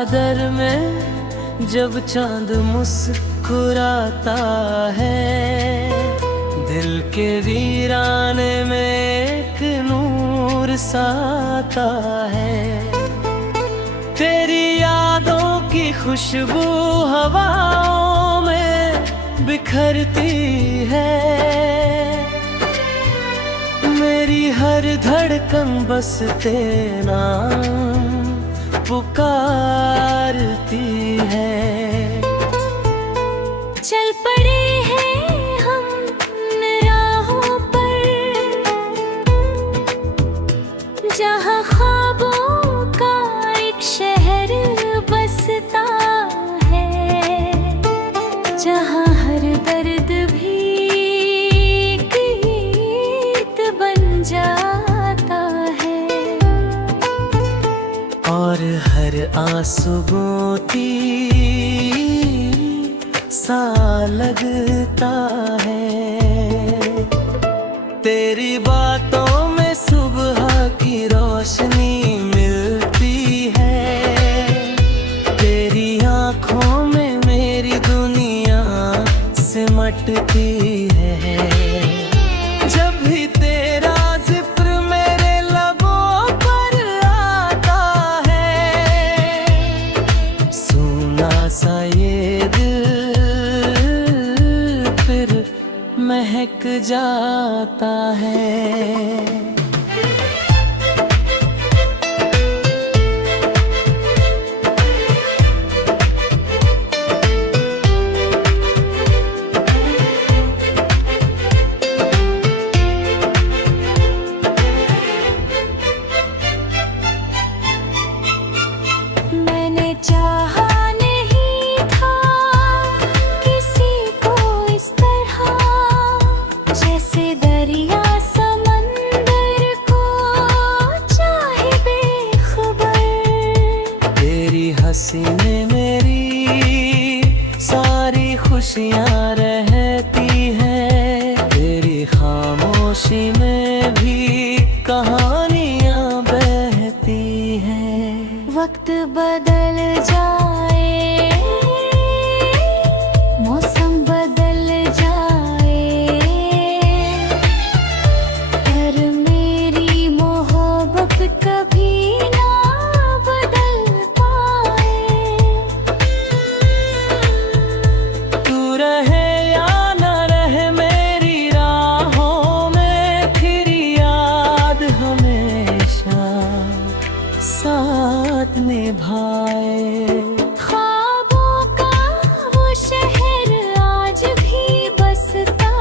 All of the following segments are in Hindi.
चादर में जब चांद मुस्कुराता है, दिल के वीराने में एक नूर साता है। तेरी यादों की खुशबू हवाओं में बिखरती है, मेरी हर धड़कन बस तेरा नाम पुकारती है। चल पड़े हैं हम राहों पर, जहाँ ख्वाबों का एक शहर बसता है, जहाँ हर दर्द भी गीत बन जाता है, और हर आंसू मोती सा लगता है। तेरी बातों में सुबह की रोशनी मिलती है, तेरी आँखों में मेरी दुनिया सिमटती है। जब भी तेरा जिक्र मेरे लबों पर आता है, सुना सा ये दिल फिर महक जाता है। मैंने चाहा नहीं था किसी को इस तरह, जैसे दरिया समंदर को चाहे बेखबर। तेरी हंसी में मेरी सारी खुशियाँ रहती हैं, तेरी खामोशी में भी कहानियाँ बहती हैं। वक्त बदल जाए, मौसम बदल जाए, पर मेरी मोहब्बत कभी ना बदल पाए। तू रहे या न रहे मेरी राहों में, फिर याद हमेशा साथ निभाए। ख्वाबों का वो शहर आज भी बसता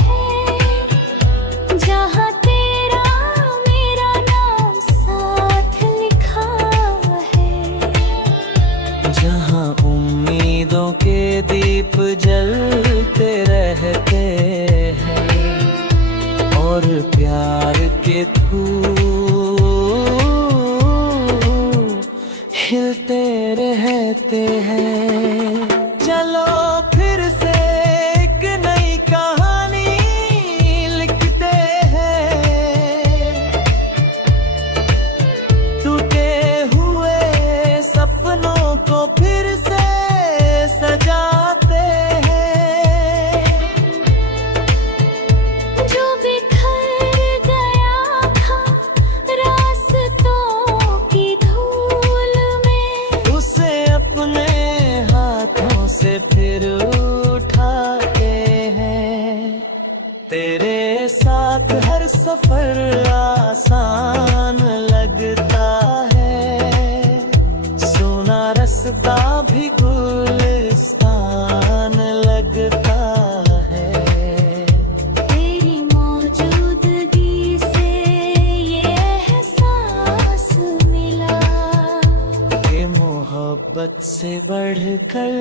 है, जहाँ तेरा मेरा नाम साथ लिखा है, जहाँ उम्मीदों के दीप जलते रहते हैं, और प्यार के फूल खिलते रहते हैं। चलो फिर से एक नई कहानी लिखते हैं, टूटे हुए सपनों को फिर से सजाते हैं। जो बिखर गया था रास्तों की धूल में, उसे अपने हाथों से फिर उठाते हैं। तेरे साथ हर सफर आसान लगता है, सोना रास्ता भी गुलिस्तान लगता है। तेरी मौजूदगी से ये एहसास मिला, ये मोहब्बत से बढ़कर